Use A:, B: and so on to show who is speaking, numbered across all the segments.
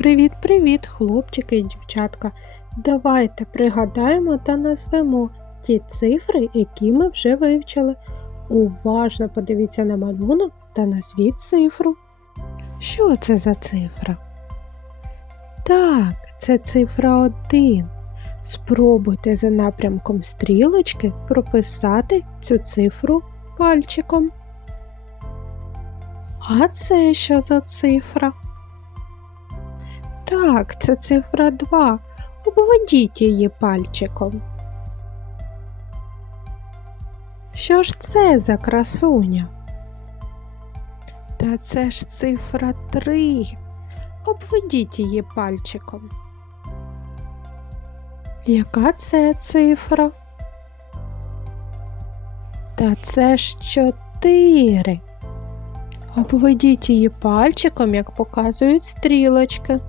A: Привіт-привіт, хлопчики і дівчатка. Давайте пригадаємо та назвемо ті цифри, які ми вже вивчили. Уважно подивіться на малюнок та назвіть цифру. Що це за цифра? Так, це цифра 1. Спробуйте за напрямком стрілочки прописати цю цифру пальчиком. А це що за цифра? Так, це цифра 2. Обведіть її пальчиком. Що ж це за красуня? Та це ж цифра 3. Обведіть її пальчиком. Яка це цифра? Та це ж 4. Обведіть її пальчиком, як показують стрілочки.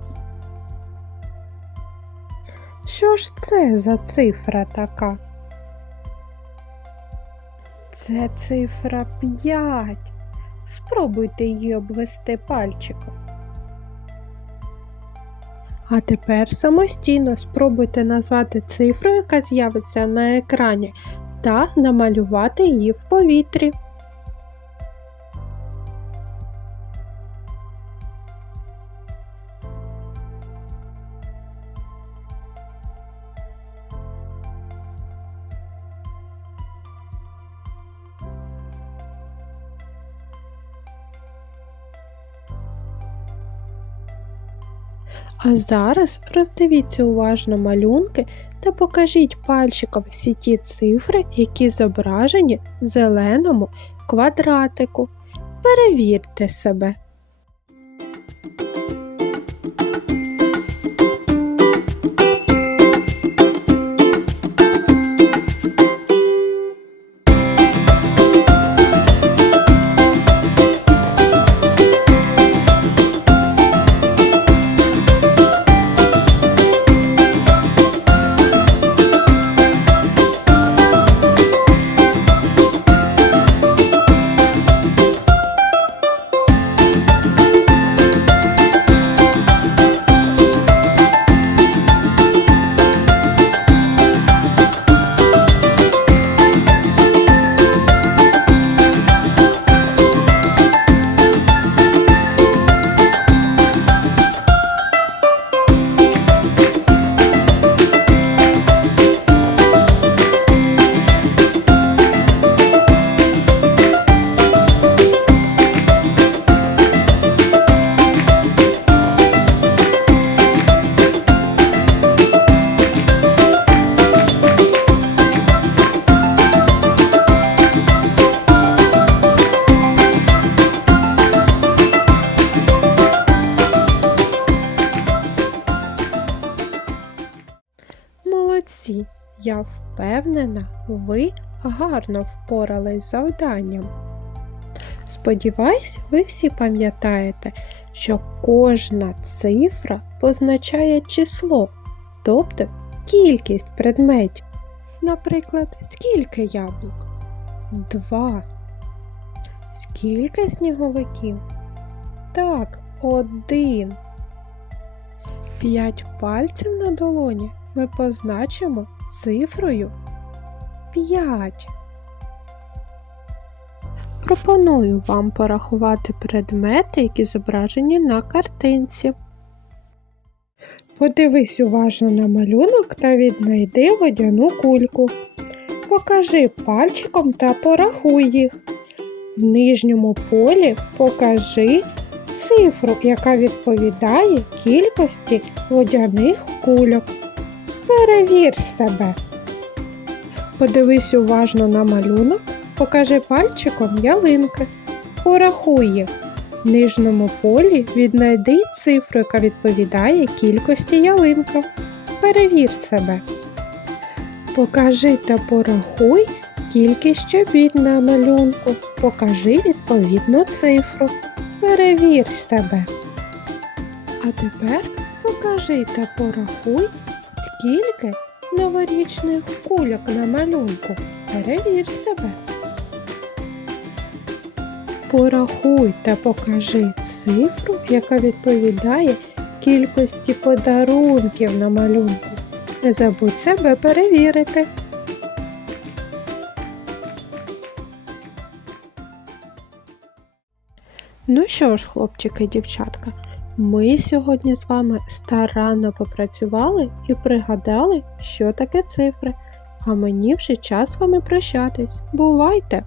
A: Що ж це за цифра така? Це цифра 5. Спробуйте її обвести пальчиком. А тепер самостійно спробуйте назвати цифру, яка з'явиться на екрані, та намалювати її в повітрі. А зараз роздивіться уважно малюнки та покажіть пальчиком всі ті цифри, які зображені в зеленому квадратику. Перевірте себе. Молодці! Я впевнена, ви гарно впорались з завданням. Сподіваюсь, ви всі пам'ятаєте, що кожна цифра позначає число, тобто кількість предметів. Наприклад, скільки яблук? Два. Скільки сніговиків? Так, один. П'ять пальців на долоні ми позначимо цифрою 5. Пропоную вам порахувати предмети, які зображені на картинці. Подивись уважно на малюнок та віднайди водяну кульку. Покажи пальчиком та порахуй їх. В нижньому полі покажи цифру, яка відповідає кількості водяних кульок. Перевір себе. Подивись уважно на малюнок, покажи пальчиком ялинки. Порахуй їх. В нижньому полі віднайди цифру, яка відповідає кількості ялинка. Перевір себе. Покажи та порахуй кількість чобіт на малюнку. Покажи відповідну цифру. Перевір себе. А тепер покажи та порахуй Скільки новорічних кульок на малюнку? Перевір себе. Порахуй та покажи цифру, яка відповідає кількості подарунків на малюнку. Не забудь себе перевірити. Ну що ж, хлопчики і дівчатка, ми сьогодні з вами старанно попрацювали і пригадали, що таке цифри. А мені вже час з вами прощатись. Бувайте!